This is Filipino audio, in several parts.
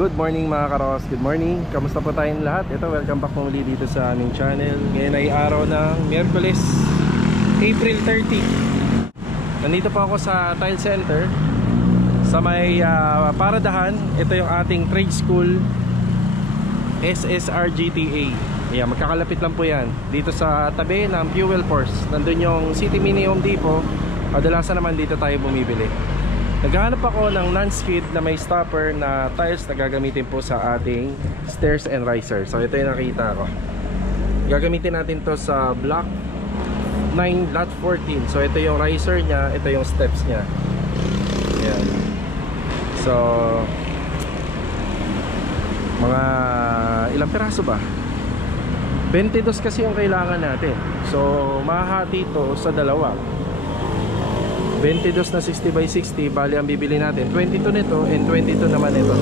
Good morning mga karos, good morning. Kamusta po tayong lahat? Ito, welcome back po muli dito sa aming channel. Ngayon ay araw ng Miyerkules, April 30. Nandito po ako sa Tile Center sa may paradahan. Ito yung ating trade school, SSRGTA. Ayan, magkakalapit lang po yan. Dito sa tabi ng Fuel Force. Nandun yung City Mini Home Depot. Kadalasan naman dito tayo bumibili. Naghahanap ako ng non-skid na may stopper na tiles na gagamitin po sa ating stairs and riser. So ito yung nakita ko. Gagamitin natin to sa block 9 lot 14. So ito yung riser nya, ito yung steps nya. Ayan. So mga ilang piraso ba? 22 kasi yung kailangan natin. So mahahati ito sa dalawa. 22 na 60 by 60, bali ang bibili natin 22 nito and 22 naman ito.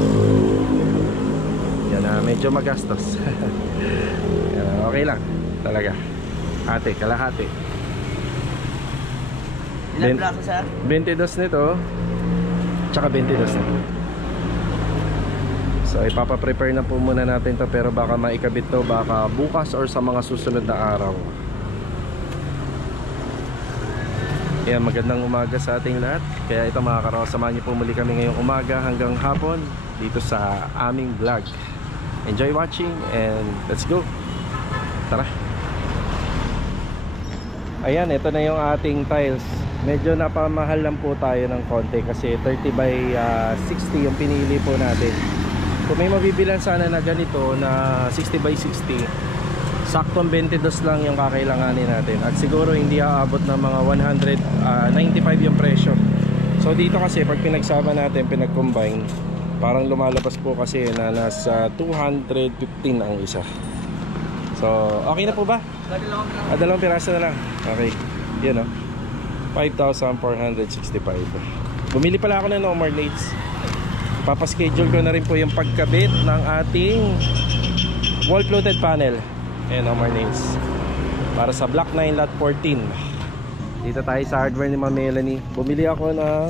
Yan na, medyo magastos. Okay lang talaga. Ate, kalahati. Ilan braso, sir? 22 nito, tsaka 22 nito. So ipapa-prepare na po muna natin to, pero baka maikabit to baka bukas or sa mga susunod na araw. Ayan, magandang umaga sa ating lahat. Kaya ito mga karos, samahan niyo po muli kami ngayong umaga hanggang hapon dito sa aming vlog. Enjoy watching and let's go. Tara. Ayan, ito na yung ating tiles. Medyo napamahal lang po tayo ng konti kasi 30 by 60 yung pinili po natin. Kung may mabibilan sana na ganito na 60 by 60, saktong 22 lang yung kakailanganin natin. At siguro hindi aabot ng mga 195 yung presyo. So dito kasi pag pinagsama natin, pinag-combine, parang lumalabas po kasi na nasa 215 ang isa. So okay na po ba? Dalawang piraso na lang. Okay, yun o, 5,465. Bumili pala ako ng no more nates. Papaschedule ko na rin po yung pagkabit ng ating wall floated panel and no more nails para sa block 9 lot 14. Dito tayo sa hardware ni Ma'am Melanie. Bumili ako ng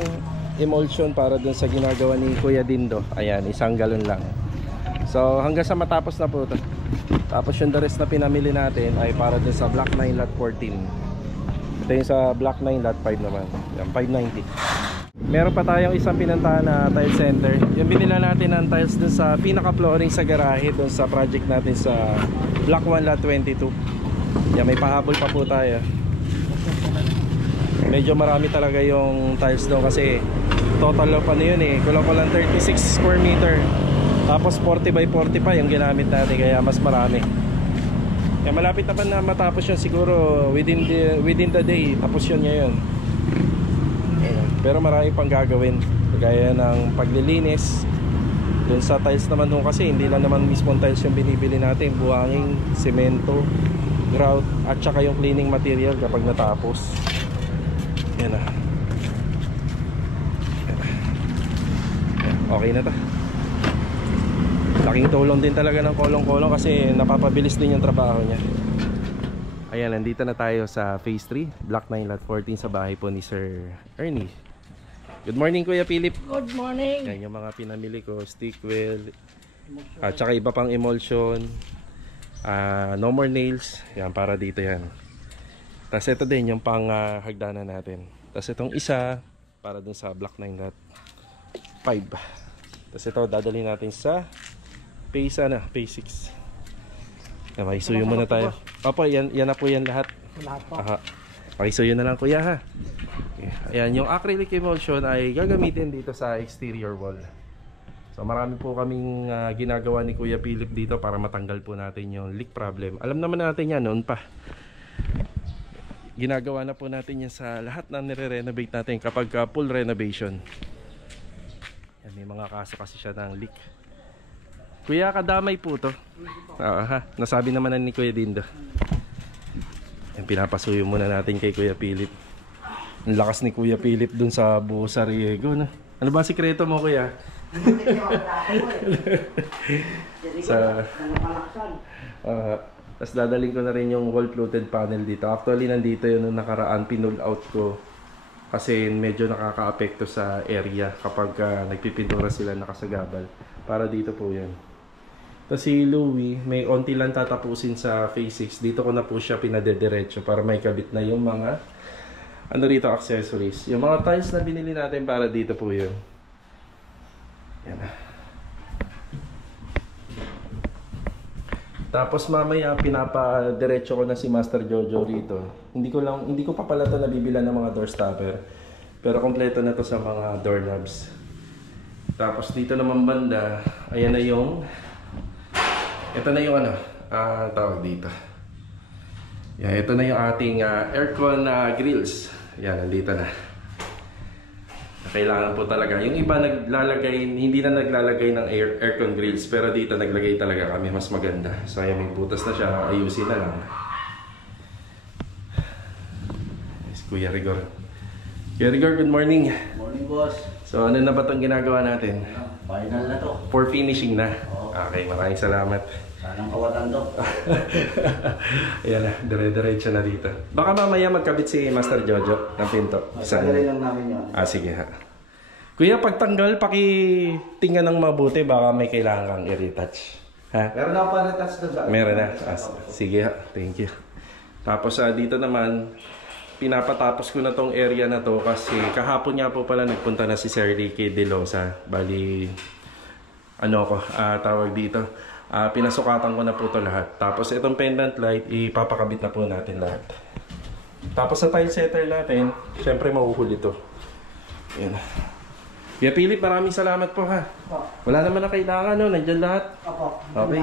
emulsion para dun sa ginagawa ni Kuya Dindo. Ayan, 1 galon lang. So hanggang sa matapos na po ito. Tapos yung the rest na pinamili natin ay para dun sa block 9 lot 14. Ito yung sa block 9 lot 5 naman. Yan, 590. Meron pa tayong isang pinuntahan na tile center. Yung binila natin ng tiles dun sa pinaka flooring sa garahe dun sa project natin sa block 1 lot 22. Yan, may pahabol pa po tayo. Medyo marami talaga yung tiles doon kasi total of ano yun eh, kulang 36 square meter. Tapos 40 by 40 pa yung ginamit natin, kaya mas marami. Kaya malapit naman na matapos yun, siguro within the day tapos yun ngayon. Pero marami pang gagawin, kagaya ng paglilinis dun sa tiles naman dun, kasi hindi lang naman mismo tiles yung binibili natin, buhangin, semento, grout, at saka yung cleaning material kapag natapos. Yan na. Okay na to. Laking tulong din talaga ng kolong-kolong kasi napapabilis din yung trabaho niya. Ayan, nandito na tayo sa phase 3, block 9 lot 14, sa bahay po ni Sir Ernie. Good morning, Kuya Philip. Good morning. Yan yung mga pinamili ko, stick wheel, at saka iba pang emulsion, no more nails. Yan, para dito yan. Tapos ito din yung pang hagdanan natin. Tapos itong isa para dun sa block 9 lot 5. Tapos ito dadali natin sa phase 6. Yan, makisuyo muna tayo. Opo, yan na po yan lahat. Aha. Makisuyo na lang, kuya, ha. Ayan, yung acrylic emulsion ay gagamitin dito sa exterior wall. So marami po kaming ginagawa ni Kuya Philip dito para matanggal po natin yung leak problem. Alam naman natin yan noon pa. Ginagawa na po natin yan sa lahat na nire-renovate natin kapag full renovation. Yan, may mga kaso kasi siya ng leak. Kuya, kadamay po to. Ha, nasabi naman na ni Kuya Dindo. Yan, pinapasuyo muna natin kay Kuya Philip. Ang lakas ni Kuya Philip dun sa buhos sa Riego, no? Ano ba sikreto mo, Kuya? Tapos dadaling ko na rin yung wall floated panel dito. Actually nandito yun nung nakaraan, pinull out ko. Kasi medyo nakaka-apekto sa area kapag nagpipintura sila nakasagabal. Para dito po yan. Tapos si Louie, may onti lang tatapusin sa phase 6. Dito ko na po siya pinadediretso para may kabit na yung mga ano rito, accessories. Yung mga tiles na binili natin para dito po yun. Yan. Tapos mamaya pinapadiretso ko na si Master Jojo rito. Hindi ko pa pala ito nabibilan ng mga door stopper. Pero kompleto na to sa mga doorknobs. Tapos dito naman banda, ayan na yung ito na yung tawag dito. Yan, ito na yung ating aircon grills. Yan, nandito na. Kailangan po talaga. Yung iba hindi na naglalagay ng aircon grills, pero dito naglagay talaga kami, mas maganda. So ayan, may butas na siya, ayusin na lang. Yes, Kuya Rigor. Kuya Rigor, good morning. Morning, boss. So ano na ba itong ginagawa natin? Final na to. For finishing na. Oo. Okay, maraming salamat. Sanang kawatan to. Ayan na, dire-diretso na dito. Baka mamaya magkabit si Master Jojo ng pinto. Masagalin lang namin yun. Sige ha. Kuya, pagtanggal, pakitingnan ng mabuti. Baka may kailangan kang i-retouch. Ha? Meron na ako pa-retouch doon sa... Meron na. Sige ha. Thank you. Tapos dito naman, pinapatapos ko na tong area na to kasi kahapon nga po pala nagpunta na si Sir Ricky De Losa. Bali, tawag dito. Pinasukatan ko na po ito lahat. Tapos itong pendant light, ipapakabit na po natin lahat. Tapos sa tile setter natin, syempre mahuhuli ito. Yan. Kuya Philip, maraming salamat po ha. Wala naman na kailangan, no? Nandiyan lahat. Okay.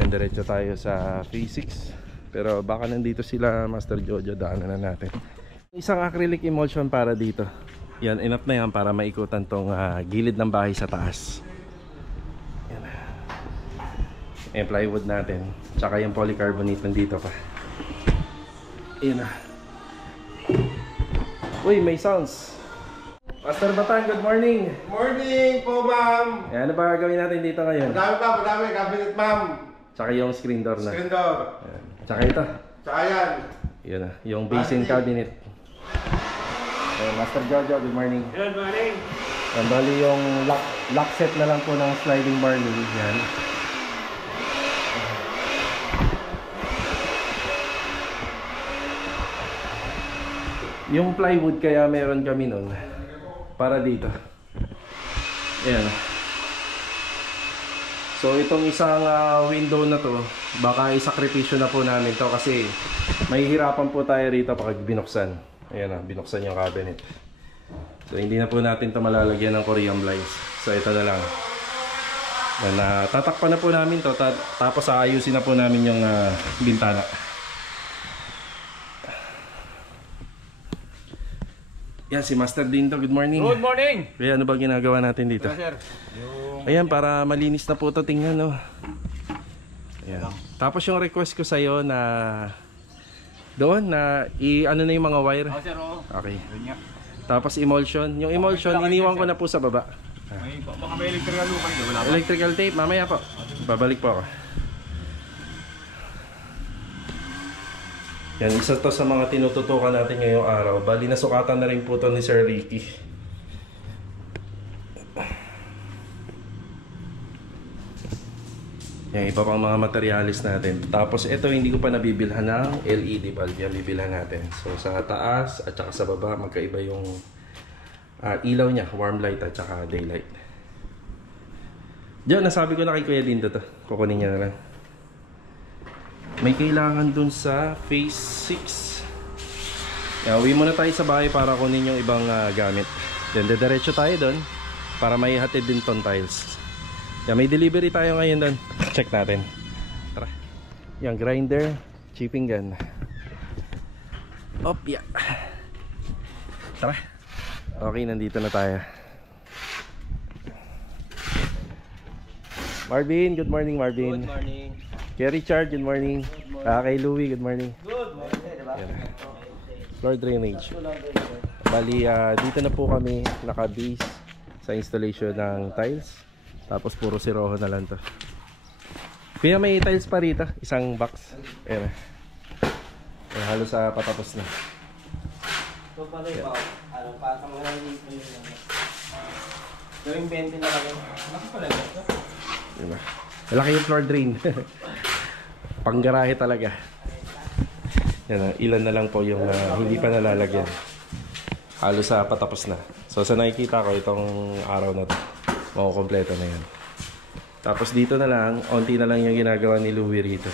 Yan, diretso tayo sa phase 6. Pero baka nandito sila, Master Jojo, daanan na natin. Isang acrylic emulsion para dito. Yan, enough na yan para maikutan tong gilid ng bahay sa taas. Yung plywood natin, tsaka yung polycarbonate nandito pa. Ayan na. Uy, may sounds. Master Batang, good morning. Morning po, ma'am. Ano ba gagawin natin dito ngayon? Madami. Cabinet, ma'am. Tsaka yung screen door na. Screen door. Ayan. Tsaka ito. Tsaka yan. Yan na, yung basin cabinet. Master Jojo, good morning. Good morning. Yan, bali yung lock set na lang po ng sliding bar nila. Yan. Yung plywood kaya meron kami nun para dito. Ayan. So itong isang window na to, baka isakripisyo na po namin to kasi mahihirapan po tayo rito pag binuksan. Ayan na, binuksan yung cabinet. So hindi na po natin to malalagyan ng Korean blinds. So ito na lang. Tatakpan na po namin to, tapos aayusin na po namin yung bintana. Yan, si Master Dindo, good morning. Good morning. Kaya ano ba ginagawa natin dito? Sir. Ayan, para malinis na po ito, tingnan, no? Ayan. Tapos yung request ko sa'yo na doon, na ano na yung mga wire. Sir, oo. Okay. Tapos emulsion. Yung emulsion, iniwan ko na po sa baba. Baka may electrical loop kayo. Wala ba? Electrical tape, mamaya po. Babalik po ako. Yan, isa to sa mga tinututukan natin ngayong araw. Bali, nasukatan na rin po to ni Sir Ricky. Yan, iba pang mga materialis natin. Tapos ito, hindi ko pa nabibilhan ng LED bulb. Yan, bibilhan natin. So, sa taas at saka sa baba, magkaiba yung ilaw niya. Warm light at saka daylight. Diyan, nasabi ko na kay Kuya Dindo to. Kukunin niya na lang. May kailangan dun sa phase 6. Uwi muna tayo sa bahay para kunin yung ibang gamit. Then diretso tayo dun para may hatid din ton tiles. May delivery tayo ngayon dun. Check natin. Tara. Yung grinder, chipping gun. Op, yeah. Tara. Okay, nandito na tayo. Marvin, good morning Marvin. Good morning. Kay Richard, good morning. Kay Louie, good morning. Good morning. Floor drainage. Bali, dito na po kami naka-base sa installation ng tiles. Tapos puro siroho na lang to. Kaya may tiles pa rito, isang box. Ayan. Halos patapos na. So pala yung ano, patang lang dito yung gawing 20 na lang. Laki pala ito. Diba? Malaki yung floor drain. Panggarahe talaga. Yan, ilan na lang po yung hindi pa nalalagyan. Halos sa patapos na. So sa nakikita ko itong araw na to, makukompleto na yan. Tapos dito na lang, onti na lang yung ginagawa ni Louie rito.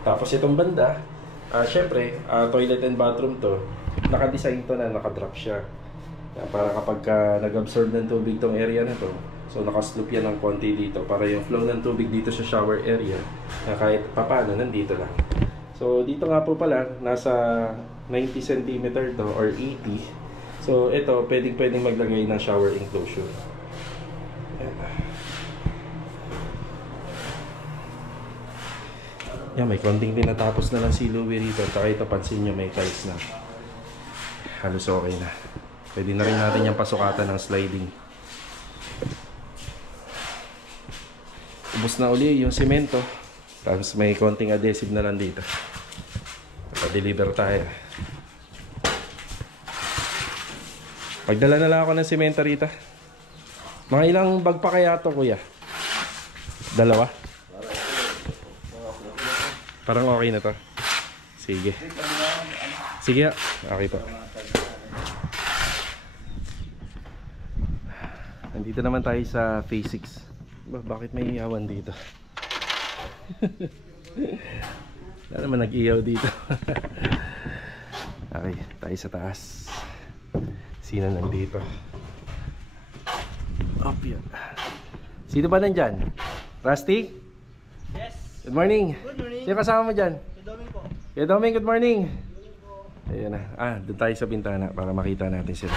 Tapos itong banda, syempre, toilet and bathroom to, naka-design to na naka-drop siya. Para kapag nag-absorb ng tubig tong area na to, so naka-slope yan ng konti dito para yung flow ng tubig dito sa shower area na kahit papano nandito lang. So dito nga po pala, nasa 90 cm to or 80. So ito, pwedeng maglagay ng shower enclosure. Yan, may konting tinatapos na lang si Louie rito. Tsaka ito, pansin nyo, may tiles na. Halos okay na. Pwede na rin natin yung pasukatan ng sliding. Ubus na uli yung semento. Tapos may konting adhesive na lang dito. Pa-deliver tayo. Pagdala na lang ako ng semento rito. Mga ilang bag pa kaya to, kuya? Dalawa? Parang okay na to. Sige. Sige. Okay po. Nandito naman tayo sa phase 6. Bakit may iyawan dito? Wala naman nag-iyaw dito. Okay, tayo sa taas. Sino nandito? Up yan. Sino ba nandyan? Rusty? Yes. Good morning. Good morning. Sino kasama mo dyan? Good morning po. Kuya Doming, good morning. Ayan na. Doon tayo sa bintana para makita natin sila.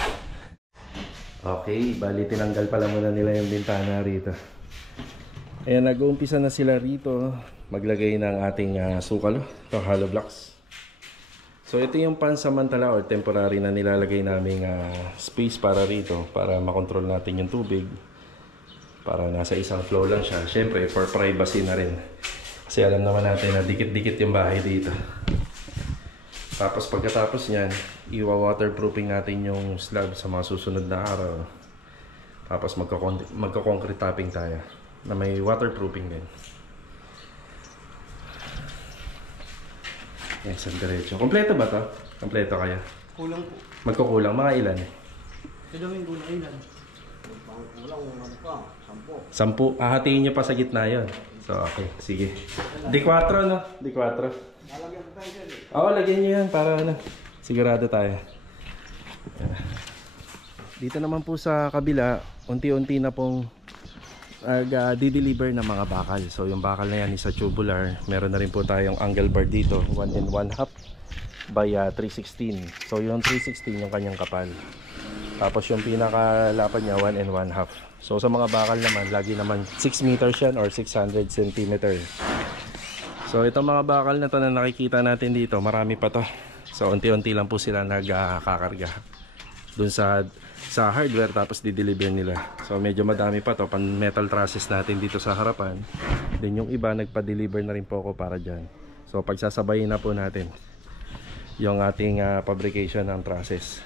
Okay, bali tinanggal pala muna nila yung bintana rito. Ayan, nag-uumpisa na sila rito maglagay ng ating sukal. Ito, hollow blocks. So ito yung pansamantala or temporary na nilalagay naming space para rito para makontrol natin yung tubig. Para nasa isang flow lang siya. Siyempre, for privacy na rin. Kasi alam naman natin na dikit-dikit yung bahay dito. Tapos pagkatapos nyan, iwa-waterproofing natin yung slab sa mga susunod na araw. Tapos magka-concrete topping tayo na may waterproofing din. Yan, isang diretso. Kompleto ba to? Kompleto kaya? Kulang po. Magkukulang. Mga ilan? Kulang ilan? Kulang pa. 10. Hahatiin nyo pa sa gitna yun. So, okay. Sige. D4, no? D4. Lalagyan pa tayo dyan eh. Oo, lagyan nyo yan para ano, sigurado tayo. Dito naman po sa kabila, unti-unti na pong di-deliver ng mga bakal. So yung bakal na yan is sa tubular. Meron na rin po tayong angle bar dito, 1 1/2 by 316. So yung 316 yung kanyang kapal. Tapos yung pinakalapad niya 1 1/2. So sa mga bakal naman, lagi naman 6 meters yan or 600 cm. So itong mga bakal na to na nakikita natin dito, marami pa to. So unti-unti lang po sila nagkakarga dun sa hardware, tapos di-deliver nila. So medyo madami pa to, pan metal trusses natin dito sa harapan. Then yung iba nagpa-deliver na rin po ako para dyan. So pagsasabayin na po natin yung ating fabrication ng trusses.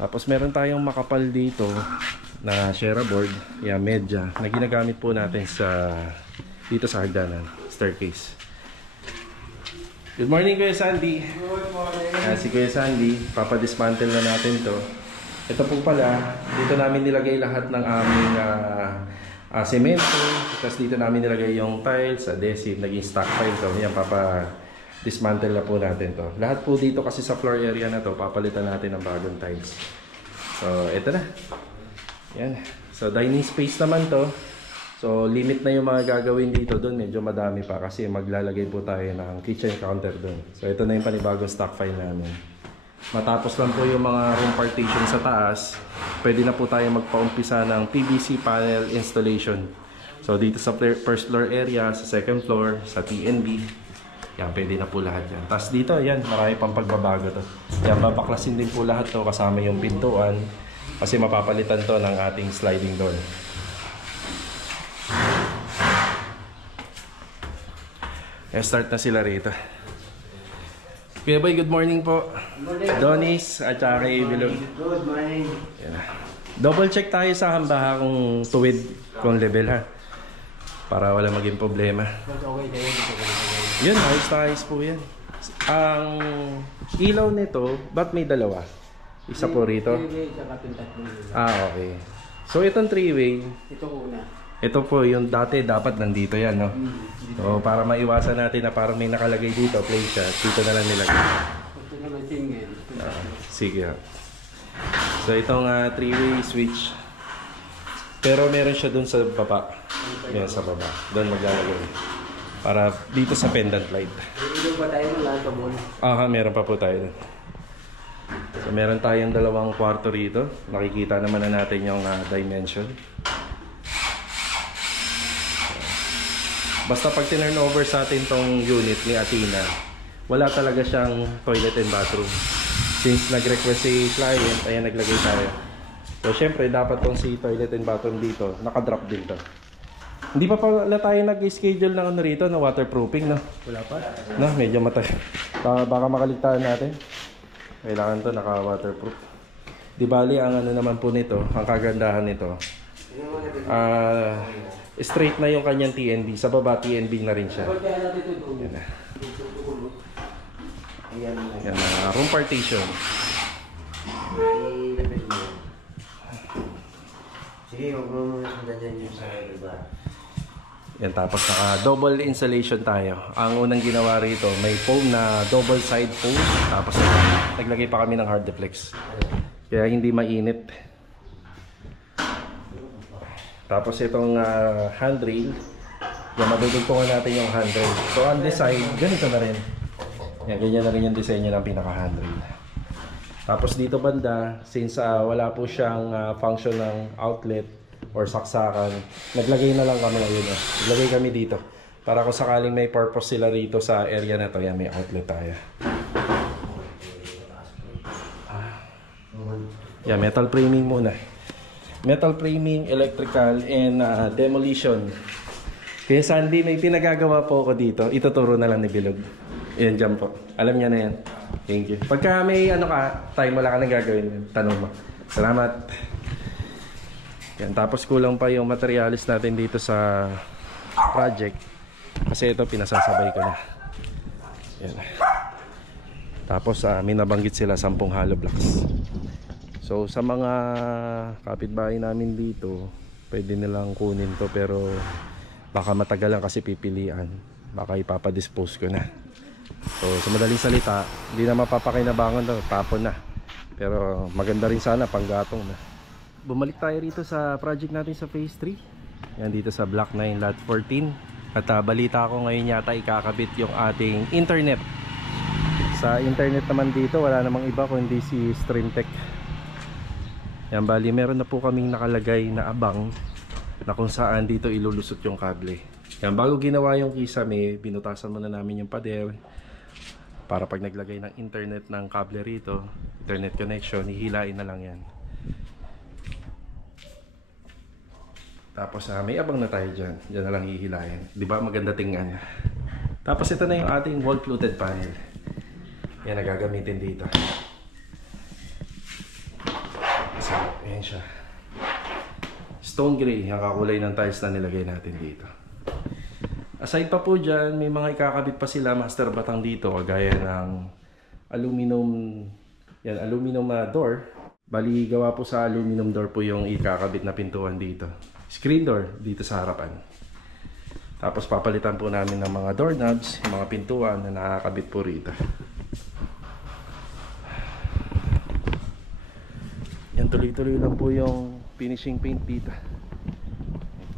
Tapos meron tayong makapal dito na Shera board, medya, na ginagamit po natin sa dito sa hagdanan, staircase. Good morning, Kuya Sandy. Good morning. Si Kuya Sandy, papadismantle na natin to. Ito po pala, dito namin nilagay lahat ng aming semento. Tapos dito namin nilagay yung tiles, adhesive, naging stock pile to. Yan, papadismantle na po natin to. Lahat po dito kasi sa floor area na to, papalitan natin ng bagong tiles. So, ito na. Yan. So, dining space naman to. So, limit na yung mga gagawin dito. Doon medyo madami pa kasi maglalagay po tayo ng kitchen counter doon. So, ito na yung panibagong stock file namin. Matapos lang po yung mga room partition sa taas, pwede na po tayo magpaumpisa ng PVC panel installation. So, dito sa first floor area, sa second floor, sa TNB, yan, pwede na po lahat yan. Tapos dito, yan, marami pang pagbabago to. Yan, babaklasin din po lahat to kasama yung pintuan kasi mapapalitan to ng ating sliding door. Start na sila rito. Kuya Boy, good morning po. Donis at saka kay Bilog. Good morning. Yan na. Double check tayo sa hambaha kung tuwid, kung level ha. Para wala maging problema. Yun, ayos na ayos po yan. Ang ilaw nito, ba't may dalawa? Isa po rito? Okay. So itong 3-way, Ito una. ito po yung dati dapat nandito yan, no? So para maiwasan natin na parang may nakalagay dito, play siya, dito na lang nilagay. Ito naman single. Sige ha. So itong 3-way switch. Pero meron siya dun sa baba. Yan sa baba. Doon maglalagay. Para dito sa pendant light. Ito ba tayo ng lahat mo? Meron pa po tayo dun. So meron tayong 2 kwarto rito. Nakikita naman na natin yung dimension. Basta pag tinurn over sa atin tong unit ni Athena, wala talaga siyang toilet and bathroom. Since nag-request si client, ayan naglagay tayo. So syempre dapat tong si toilet and bathroom dito, nakadrop din to. Hindi pa pala tayo nag-schedule ng ano rito na waterproofing, no? Wala pa? No, medyo matay. Baka makaligtaan natin. Kailangan to naka-waterproof. Di bali ang ano naman po nito, ang kagandahan nito. Straight na yung kanyang TNB. Sa baba TNB na rin siya. Yan na. Yan na, room partition. Sige, huwag mo muna dyan yung sa iba. Yan, tapos naka double insulation tayo. Ang unang ginawa rito, may foam na double side foam. Tapos naglagay pa kami ng hard deflex. Kaya hindi mainit. Tapos itong handrail, yan, madudugtungan natin yung handrail. So on this side, ganito na rin. Yan, ganyan na rin yung disenyo ng pinaka-handrail. Tapos dito banda, since wala po siyang function ng outlet or saksakan, naglagay na lang kami ng yun. Naglagay kami dito. Para kung sakaling may purpose sila rito sa area na to, yan, may outlet tayo. Yan, metal framing muna. Metal framing, electrical, and demolition. Kaya Sandy, may pinagagawa po ako dito. Ituturo na lang ni Bilog. Yan dyan po. Alam niya na yan. Thank you. Pagka may ano ka, time wala ka nang gagawin, tanong mo. Salamat. Yan, tapos kulang pa yung materialis natin dito sa project. Kasi ito, pinasasabay ko na. Yan. Tapos may nabanggit sila 10 hollow blocks. So sa mga kapitbahay namin dito, pwede nilang kunin to, pero baka matagalan kasi pipilian. Baka ipapadispose ko na. So sa madaling salita, hindi na mapapakinabangan to, tapon na. Pero maganda rin sana panggatong na. Bumalik tayo rito sa project natin sa phase 3. Yan dito sa Block 9 Lot 14. At balita ko ngayon yata ikakabit yung ating internet. Sa internet naman dito, wala namang iba kundi si Streamtech. Yan, bali meron na po kaming nakalagay na abang na kung saan dito ilulusot yung kable. Yan, bago ginawa yung kisame, binutasan muna namin yung pader para pag naglagay ng internet ng kable rito, internet connection, hihilain na lang yan. Tapos may abang na tayo dyan. Dyan na lang hihilain. Diba maganda tingnan. Tapos ito na yung ating wall fluted panel. Yan na gagamitin dito. So, ayan siya. Stone gray, yung kakulay ng tiles na nilagay natin dito. Aside pa po dyan, may mga ikakabit pa sila master batang dito, kagaya ng aluminum, yan, aluminum door. Bali, gawa po sa aluminum door po yung ikakabit na pintuan dito. Screen door dito sa harapan. Tapos papalitan po namin ng mga doorknobs, yung mga pintuan na nakakabit po rito. Yan, tuloy-tuloy lang po yung finishing paint dito.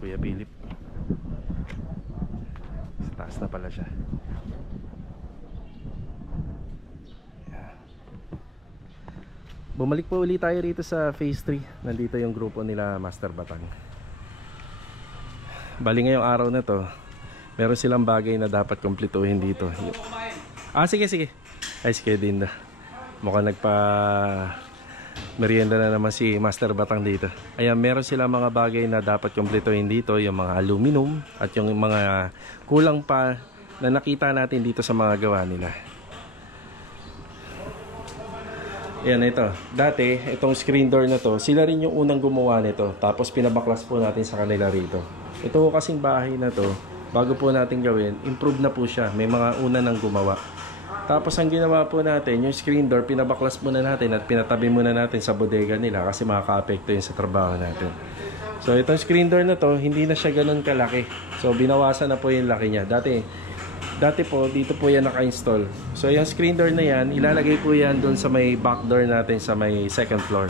Kuya Philip. Sa taas na pala siya. Yan. Bumalik po ulit tayo rito sa phase 3. Nandito yung grupo nila Master Batang. Bali ngayong araw na to, meron silang bagay na dapat kumpletuhin dito. Sige. Ay, sige din na. Mukhang nagpa merienda na naman si Master Batang dito. Ayan, meron silang mga bagay na dapat kumpletuhin dito. Yung mga aluminum at yung mga kulang pa na nakita natin dito sa mga gawa nila. Yan, ito. Dati, itong screen door na to, sila rin yung unang gumawa nito. Tapos pinabaklas po natin sa kanila rito. Ito kasing bahay na to, bago po natin gawin, improve na po siya. May mga una nang gumawa. Tapos ang ginawa po natin, yung screen door, pinabaklas muna natin at pinatabi muna natin sa bodega nila kasi makaka-apekto yun sa trabaho natin. So itong screen door na to, hindi na siya ganun kalaki. So binawasan na po yung laki niya. Dati po, dito po yan naka-install. So yung screen door na yan, ilalagay po yan doon sa may back door natin sa may second floor.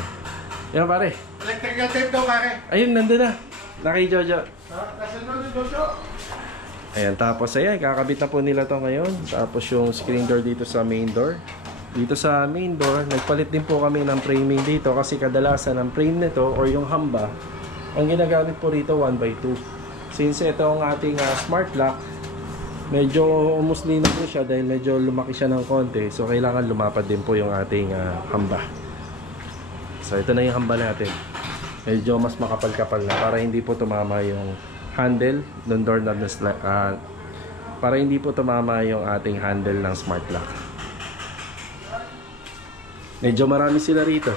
Yan pare. Electrical tape daw, pare. Ayun, nandun na. Naki Jojo. Kasunod ni Jojo. Ayan, tapos ayan, kakabit na po nila to ngayon. Tapos yung screen door dito sa main door. Dito sa main door, nagpalit din po kami ng framing dito kasi kadalasan ang frame nito or yung hamba, ang ginagamit po rito 1x2. Since ito ang ating smart lock, medyo umusli na po siya dahil medyo lumaki siya ng konti. So kailangan lumapad din po yung ating hamba. So ito na yung hamba natin. Medyo mas makapal-kapal na para hindi po tumama yung handle ng doorknob na para hindi po tumama yung ating handle ng smart lock. Medyo marami sila rito.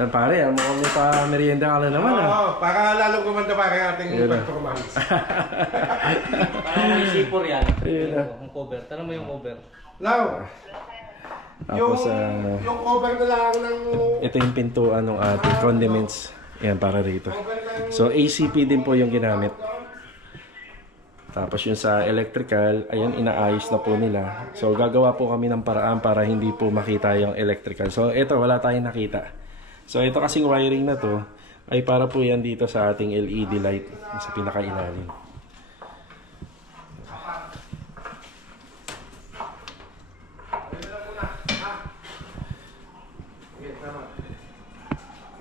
Pare, mukhang may pa-merienda ka na naman. Oo, para lalong gumanda pare ating performance. Parang may sipor yan. Ayun. Yung cover. Tanong mo yung cover. Lau, Tapos yung cover na lang ng... ito yung pintuan ng ating condiments. Yan, para rito. So ACP din po yung ginamit. Tapos yung sa electrical, ayun, inaayos na po nila. So gagawa po kami ng paraan para hindi po makita yung electrical. So ito, wala tayong nakita. So ito kasing wiring na to ay para po yan dito sa ating LED light sa pinakailalim.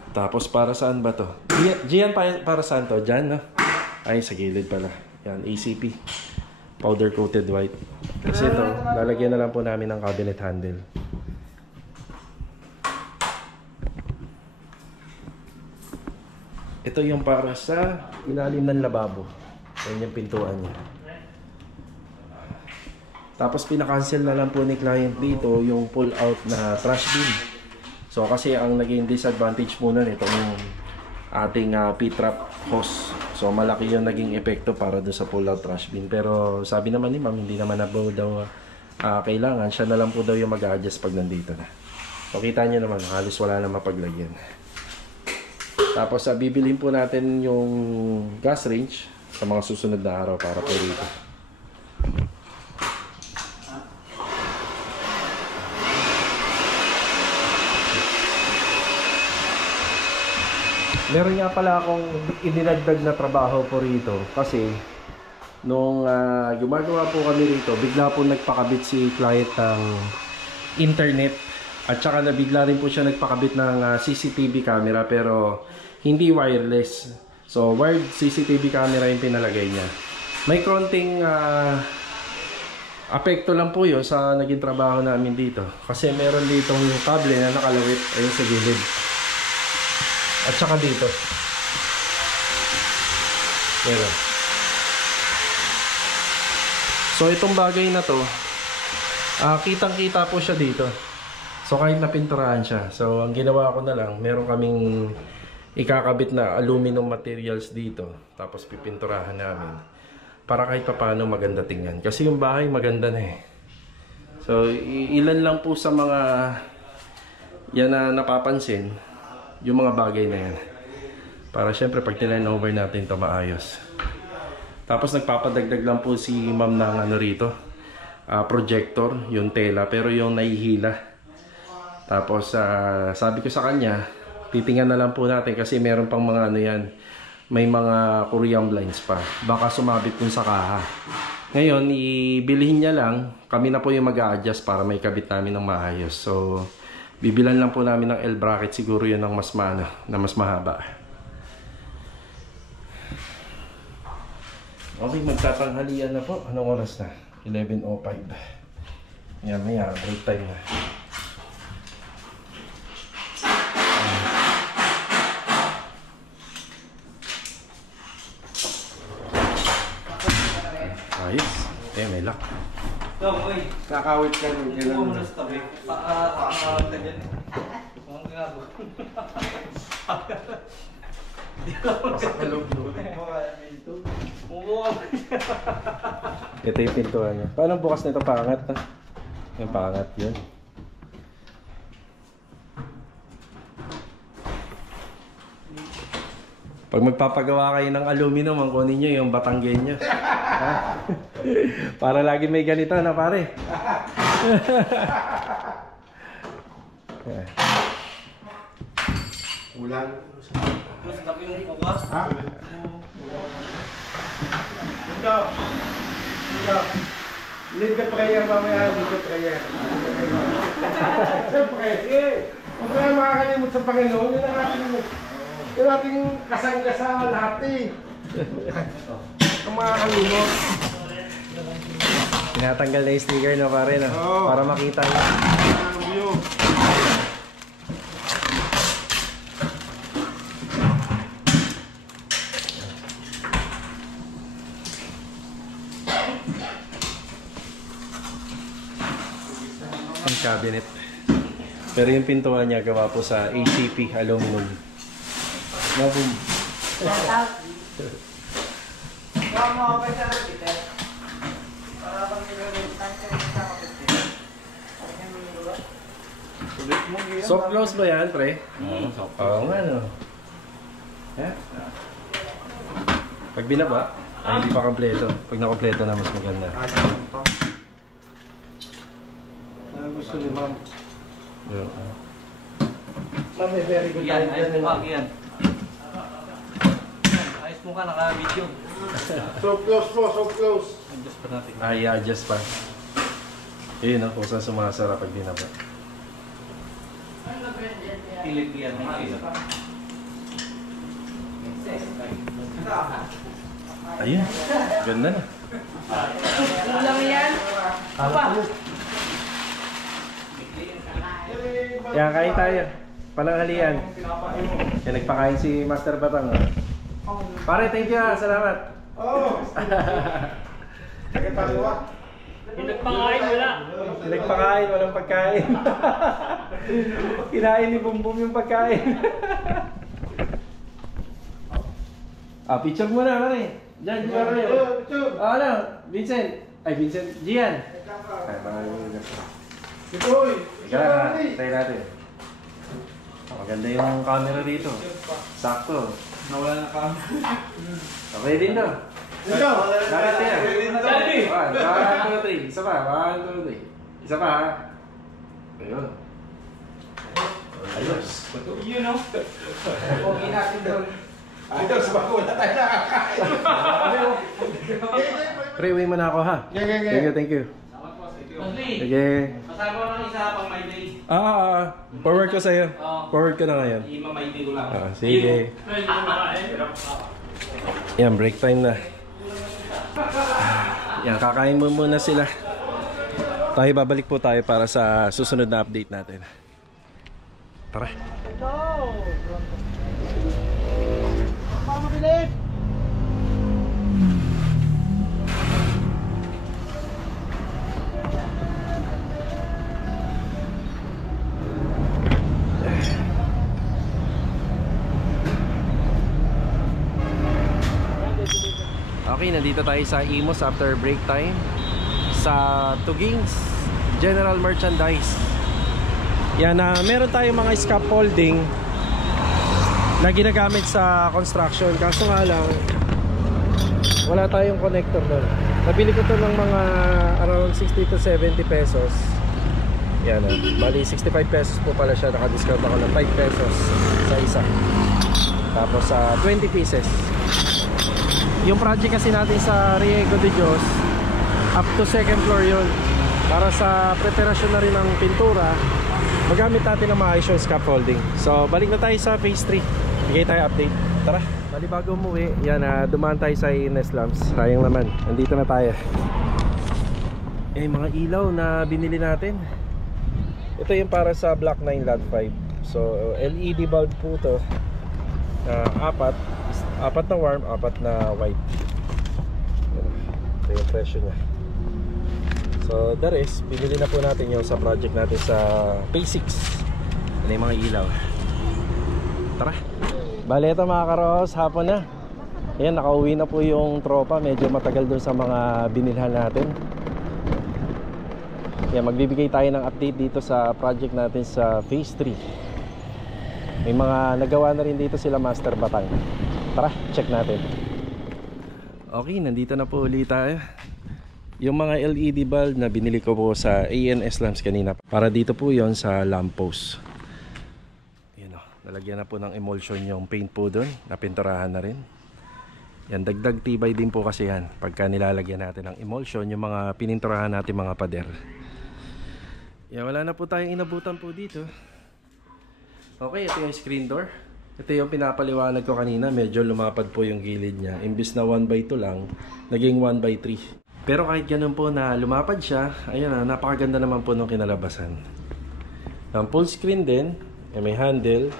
Tapos para saan ba to? Diyan para saan to? Diyan, no? Ay, sa gilid pala. Yan, ACP. Powder coated white. Kasi ito, lalagyan na lang po namin ng cabinet handle. Ito yung para sa ilalim ng lababo. Yan yung pintuan niya. Tapos pinakancel na lang po ni client dito yung pull out na trash bin. So kasi ang naging disadvantage muna nito yung ating P-trap hose. So malaki yung naging epekto para doon sa pull out trash bin. Pero sabi naman ni ma'am, hindi naman na daw kailangan. Siya na lang po daw yung mag-a-adjust pag nandito na. So kita nyo naman, halos wala na mapaglagyan. Tapos bibilhin po natin yung gas range sa mga susunod na araw para po rito. Meron nga pala akong idinagdag na trabaho po rito kasi nung gumagawa po kami rito, bigla po nagpakabit si client ng internet at saka bigla rin po siya nagpakabit ng CCTV camera pero hindi wireless. So wired CCTV camera yung pinalagay niya. May konting apekto lang po yun sa naging trabaho namin dito kasi meron dito yung kable na nakalawit ayun sa gilid. At saka dito. Meron. So itong bagay na to, kitang-kita po siya dito. So kahit napinturahan siya. So ang ginawa ko na lang, meron kaming ikakabit na aluminum materials dito. Tapos pipinturahan namin. Para kahit paano maganda tingnan. Kasi yung bahay maganda na eh. So ilan lang po sa mga yan na napapansin. Yung mga bagay na yan. Para syempre pag tinanover natin ito maayos. Tapos nagpapadagdag lang po si ma'am ng ano rito. Projector, yung tela. Pero yung nahihila. Tapos sabi ko sa kanya, titingnan na lang po natin kasi meron pang mga ano yan. May mga Korean blinds pa. Baka sumabit dun sa kaha. Ngayon, ibilihin niya lang. Kami na po yung mag-a-adjust para may kabit namin ng maayos. So bibilan lang po namin ng L bracket, siguro yun ang mas na mas mahaba. Okay, magtatanghalian na po. Anong oras na? 11:05. Yan, maya, break time na. black. Oy. Kakawit ka nung Hindi mo muna sa tabi. Pakakawal ka dyan. Ang gago. Pasakalog no. Umuha. Ito yung pintuan niya. Paano bukas nito? Pangat na. Yung pangat yun. Pag magpapagawa kayo ng aluminum, ang kunin nyo yung batanggen nyo. Ha? Para lagi may ganito na pare. Ulan. Mas tapi ng bukas. Ha? Ito. Lead the prayer mamaya. Lead the prayer. Siyempre, huwag tayo makakalimut sa Panginoon. Yun ang ating kasangga sa lahat eh. Ang makakalimut. Tinatanggal na yung sticker na pare na. Oo. Para makita nyo. Ang view. Ang cabinet. Pero yung pintuan niya gawa po sa ACP aluminum. Boom. Soft close ba yan, pre? Oo nga, no. Yeah. Pag binaba, ay hindi pa kompleto. Pag nakompleto na, mas maganda. Gusto ni ma'am. Yeah. Ma'am, may very good Yan, time ayos dyan. mo ka, yan. Ayos mo ka, naka-video. So close po, so close. Adjust pa natin. Ay, adjust pa. Yun, no? Kung saan sumasara pag binaba. Pilit yan. Ayun. Ganda na. Ulam yan. Apa? Yan, kain tayo. Pananghalian. Yan, nagpakain si Master Batang. Pare, thank you ha. Salamat. Oo. Nagkatawa. Pinagpakain wala. Nagpakain, walang pagkain. Kinain ni Bumbum yung pagkain. Picture mo na, pare. Diyan, di ba kayo? Ano? Vincent. Ay, Vincent. Gian. Ay, maraming Ito eh. Ika na, tayo natin. Maganda yung camera dito. Sakto. Nawala na kami. Okay din to. Ito. Lakad kaya. Dali! 1, 2, 3. Isa pa. 1, 2, 3. Isa pa ha. Ayun. Ayos. Yun, no? Okay natin doon. Ito, sa bako na tayo nakakain. Pre, uwi mo na ako ha. Yeah. Thank you. Leslie, Sige. masama ko ng isa pang my day. Forward ko sa'yo. Forward ko na ngayon. Ima-my day ko lang. Sige. Yan, break time na. Yan, kakain mo muna sila. Tayo, babalik po tayo para sa susunod na update natin. Tara. Okay, nandito tayo sa Imos after break time sa Tugings General Merchandise. Yan, meron tayong mga scaffolding na ginagamit sa construction. Kaso nga lang, wala tayong connector doon. Nabili ko to ng mga around 60 to 70 pesos. Yan, bali 65 pesos po pala siya. Naka-discount ako ng 5 pesos sa isa. Tapos 20 pieces. Yung project kasi natin sa Riego de Dios, up to second floor yun. Para sa preparasyon na rin ng pintura, magamit natin ng maayos yung scaffolding. So balik na tayo sa phase 3. Bigay tayo update. Tara. Bali bago umuwi, yan, dumaan tayo sa Ines Lamps. Sayang naman, nandito na tayo. Mga ilaw na binili natin. Ito yung para sa Block 9 Lot 5. So LED bulb po to. Apat na warm, apat na white. Ito yung presyo nya. So the rest, bibili na po natin yung sa project natin sa Phase 6. Ano yung mga ilaw. Tara. Bale ito mga karos, hapon na. Ayan, nakauwi na po yung tropa. Medyo matagal dun sa mga binilhan natin. Ayan, magbibigay tayo ng update dito sa project natin sa Phase 3. May mga nagawa na rin dito sila Master Batang. Tara, check natin. Okay, nandito na po ulit tayo. Yung mga LED bulb na binili ko po sa ANS Lamps kanina, para dito po yon sa lamppost. Ayan o, nalagyan na po ng emulsion yung paint po doon. Napinturahan na rin. Yan, dagdag tibay din po kasi yan pagka nilalagyan natin ng emulsion yung mga pininturahan natin mga pader. Yan, wala na po tayong inabutan po dito. Okay, ito yung screen door. Ito yung pinapaliwanag ko kanina. Medyo lumapad po yung gilid niya. Imbis na 1x2 lang, naging 1x3. Pero kahit ganun po na lumapad siya, ayan na, napakaganda naman po nung kinalabasan. Ang full screen din, may handle,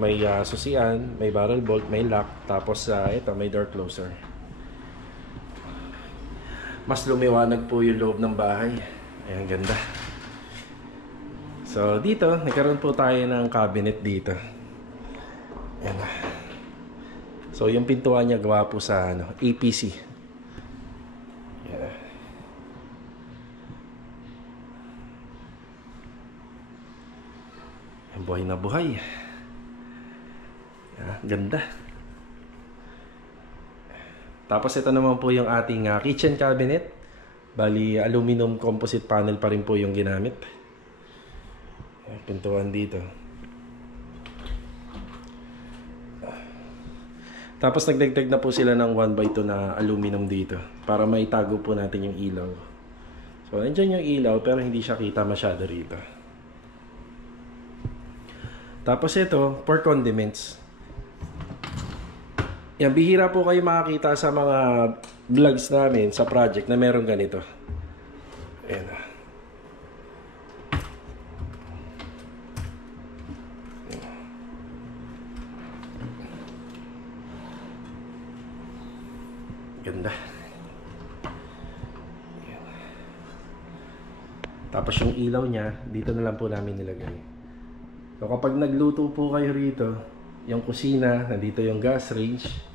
may susian, may barrel bolt, may lock, tapos ito may door closer. Mas lumiwanag po yung loob ng bahay. Ayan, ganda. So dito, nagkaroon po tayo ng cabinet dito. Ayan. So yung pintuan niya gawa po sa APC. Ayan. Ayan, buhay na buhay. Ganda. Tapos ito naman po yung ating kitchen cabinet. Bali aluminum composite panel pa rin po yung ginamit. Pintuan dito. Tapos nagdagdag na po sila ng 1x2 na aluminum dito para maitago po natin yung ilaw. So nandiyan yung ilaw pero hindi siya kita masyado rito. Tapos ito for condiments. Yan, bihira po kayo makakita sa mga vlogs namin sa project na meron ganito. Ayan. Ganda. Ayan. Tapos yung ilaw niya, dito na lang po namin nilagay. So kapag nagluto po kayo rito, yung kusina, nandito yung gas range.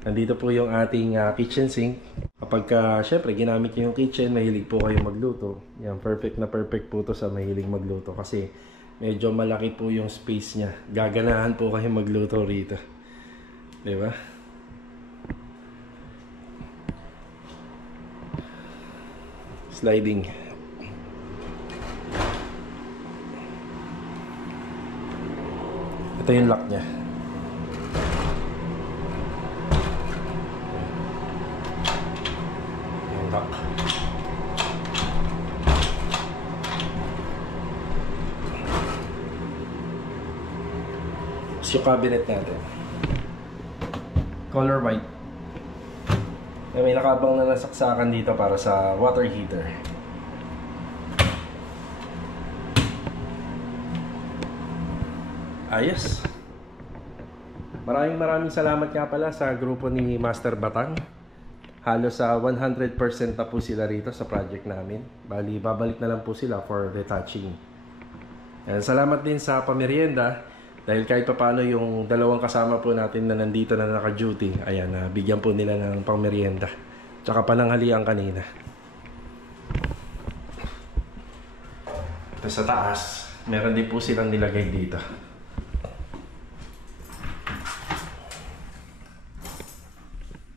Nandito po yung ating kitchen sink. Kapag syempre ginamit nyo yung kitchen, mahilig po kayo magluto. Yan, perfect na perfect po to sa mahilig magluto. Kasi medyo malaki po yung space niya. Gaganahan po kayo magluto rito. Diba? Sliding. Ito yung lock niya. Yung cabinet natin color white. May nakabang na nasaksakan dito para sa water heater. Ayos. Maraming salamat nga pala sa grupo ni Master Batang. Halos 100% na po sila rito sa project namin. Bali, babalik na lang po sila for retouching. And salamat din sa pamerienda. Dahil kahit pa paano yung dalawang kasama po natin na nandito na naka-duty, ayan, bigyan po nila ng pangmerienda. Tsaka pananghalian kanina. Ito sa taas, meron din po silang nilagay dito.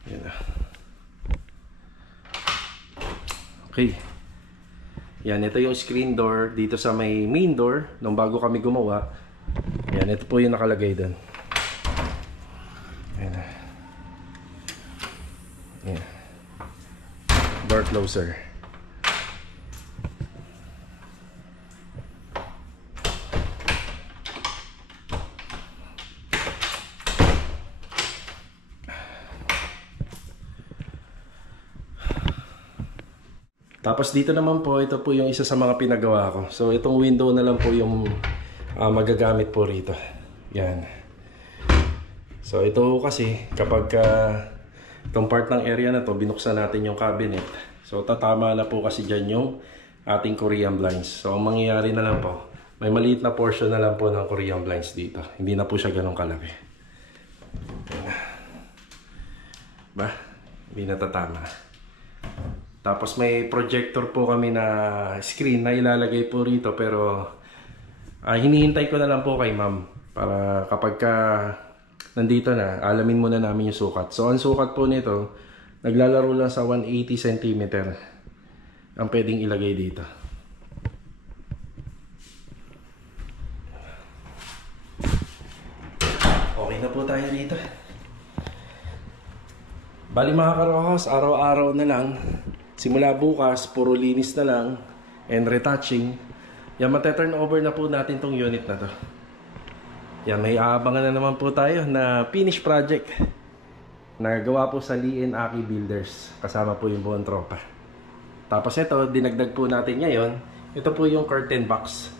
Yan na. Okay. Yan, ito yung screen door dito sa may main door nung bago kami gumawa. Ayan, ito po yung nakalagay doon. Ayan. Ayan. Door closer. Tapos dito naman po, ito po yung isa sa mga pinagawa ko. So itong window na lang po yung magagamit po rito. Yan. So ito kasi kapag itong part ng area na to binuksan natin yung cabinet. So So tatama na po kasi dyan yung ating Korean blinds. So ang mangyayari na lang po, may maliit na portion na lang po ng Korean blinds dito. Hindi na po siya ganun kalaki. Ba? Hindi na tatama. Tapos may projector po kami na screen na ilalagay po rito, pero hinihintay ko na lang po kay ma'am para kapag nandito na, alamin muna namin yung sukat. So ang sukat po nito, naglalaro lang sa 180 cm ang pwedeng ilagay dito. Okay na po tayo dito. Bali mga karohos, araw-araw na lang. Simula bukas, puro linis na lang and retouching. Yan, mate-turn over na po natin tong unit na to. Yan, may aabangan na naman po tayo na finish project na gawa po sa Lee & Aki Builders. Kasama po yung buong tropa. Tapos ito, dinagdag po natin ngayon. Ito po yung curtain box.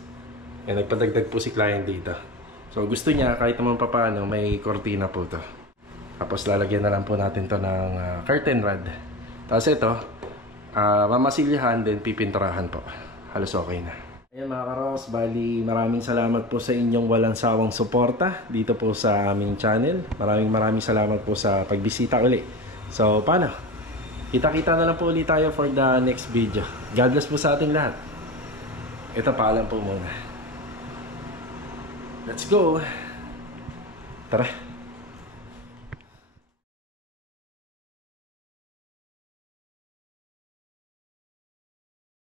Yan, nagpadagdag po si client dito. So gusto niya kahit naman papaano may kortina po to. Tapos lalagyan na lang po natin to ng curtain rod. Tapos ito, mamasilyahan din, pipinturahan po. Halos okay na. Ayan mga karos, bali maraming salamat po sa inyong walang sawang suporta dito po sa aming channel. Maraming salamat po sa pagbisita uli. So paano? Kita-kita na lang po ulit tayo for the next video. God bless po sa ating lahat. Ito, paalam po muna. Let's go! Tara!